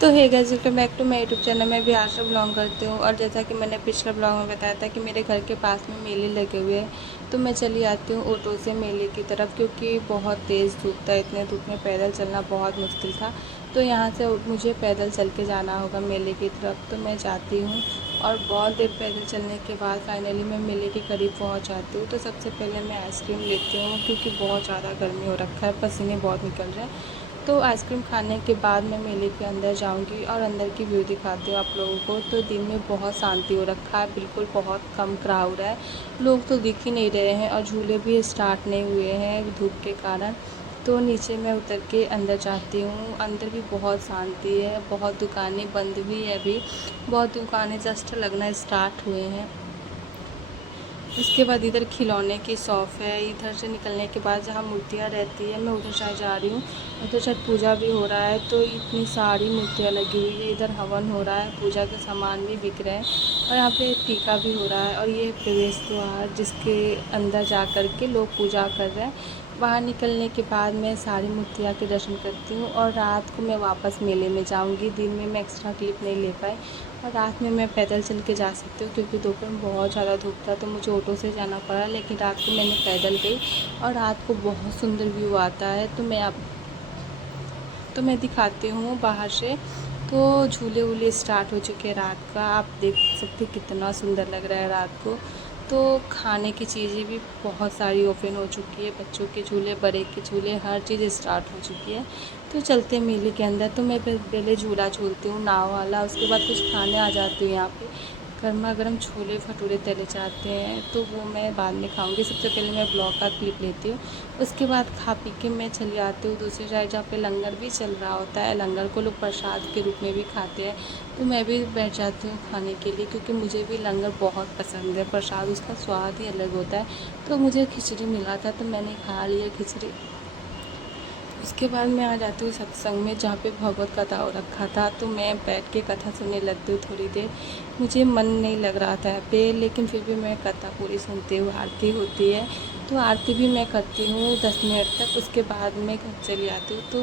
तो hey guys, welcome back to my YouTube channel. मैं बिहार से बिलोंग करती हूँ और जैसा कि मैंने पिछले ब्लॉग में बताया था कि मेरे घर के पास में मेले लगे हुए हैं, तो मैं चली आती हूँ ऑटो से मेले की तरफ, क्योंकि बहुत तेज़ धूप था। इतने धूप में पैदल चलना बहुत मुश्किल था, तो यहाँ से मुझे पैदल चल के जाना होगा मेले की तरफ। तो मैं जाती हूँ और बहुत देर पैदल चलने के बाद फाइनली मैं मेले के करीब पहुँच जाती हूँ। तो सबसे पहले मैं आइसक्रीम लेती हूँ, क्योंकि बहुत ज़्यादा गर्मी हो रखा है, पसीने बहुत निकल रहे हैं। तो आइसक्रीम खाने के बाद मैं मेले के अंदर जाऊंगी और अंदर की व्यू दिखाती हूँ आप लोगों को। तो दिन में बहुत शांति हो रखा है, बिल्कुल बहुत कम क्राउड है, लोग तो दिख ही नहीं रहे हैं और झूले भी स्टार्ट नहीं हुए हैं धूप के कारण। तो नीचे मैं उतर के अंदर जाती हूँ। अंदर भी बहुत शांति है, बहुत दुकानें बंद भी है अभी, बहुत दुकानें जस्ट लगना स्टार्ट हुए हैं। उसके बाद इधर खिलौने की शॉप है। इधर से निकलने के बाद जहाँ मूर्तियाँ रहती है, मैं उधर साइड जा रही हूँ। उधर छठ पूजा भी हो रहा है, तो इतनी सारी मूर्तियाँ लगी हुई है। इधर हवन हो रहा है, पूजा के सामान भी बिक रहे हैं और यहाँ पे टीका भी हो रहा है। और ये प्रवेश द्वार जिसके अंदर जा कर के लोग पूजा कर रहे हैं। बाहर निकलने के बाद मैं सारी मूर्तियाँ के दर्शन करती हूँ और रात को मैं वापस मेले में जाऊँगी। दिन में मैं एक्स्ट्रा क्लिप नहीं ले पाई और रात में मैं पैदल चल के जा सकती हूँ, क्योंकि दोपहर में बहुत ज़्यादा धूप था, तो मुझे ऑटो से जाना पड़ा। लेकिन रात को मैंने पैदल गई और रात को बहुत सुंदर व्यू आता है। तो मैं दिखाती हूँ बाहर से। तो झूले वूले स्टार्ट हो चुके हैं रात का, आप देख सकते कितना सुंदर लग रहा है रात को। तो खाने की चीज़ें भी बहुत सारी ओपन हो चुकी है, बच्चों के झूले, बड़े के झूले, हर चीज़ स्टार्ट हो चुकी है। तो चलते हैं मेले के अंदर। तो मैं पहले झूला झूलती हूँ नाव वाला, उसके बाद कुछ खाने आ जाती हूँ यहाँ पे। गर्मा गर्म छोले भटूरे तले जाते हैं, तो वो मैं बाद में खाऊंगी। सबसे पहले मैं ब्लॉग का क्लिप लेती हूँ, उसके बाद खा पी के मैं चली आती हूँ दूसरी साइड, जहाँ पे लंगर भी चल रहा होता है। लंगर को लोग प्रसाद के रूप में भी खाते हैं, तो मैं भी बैठ जाती हूँ खाने के लिए, क्योंकि मुझे भी लंगर बहुत पसंद है। प्रसाद उसका स्वाद ही अलग होता है। तो मुझे खिचड़ी मिला था, तो मैंने खा लिया खिचड़ी। उसके बाद मैं आ जाती हूँ सत्संग में, जहाँ पे भगवत कथा हो रखा था। तो मैं बैठ के कथा सुनने लगती हूँ थोड़ी देर। मुझे मन नहीं लग रहा था यहाँ पे, लेकिन फिर भी मैं कथा पूरी सुनती हूँ। आरती होती है, तो आरती भी मैं करती हूँ 10 मिनट तक। उसके बाद मैं घर चली आती हूँ। तो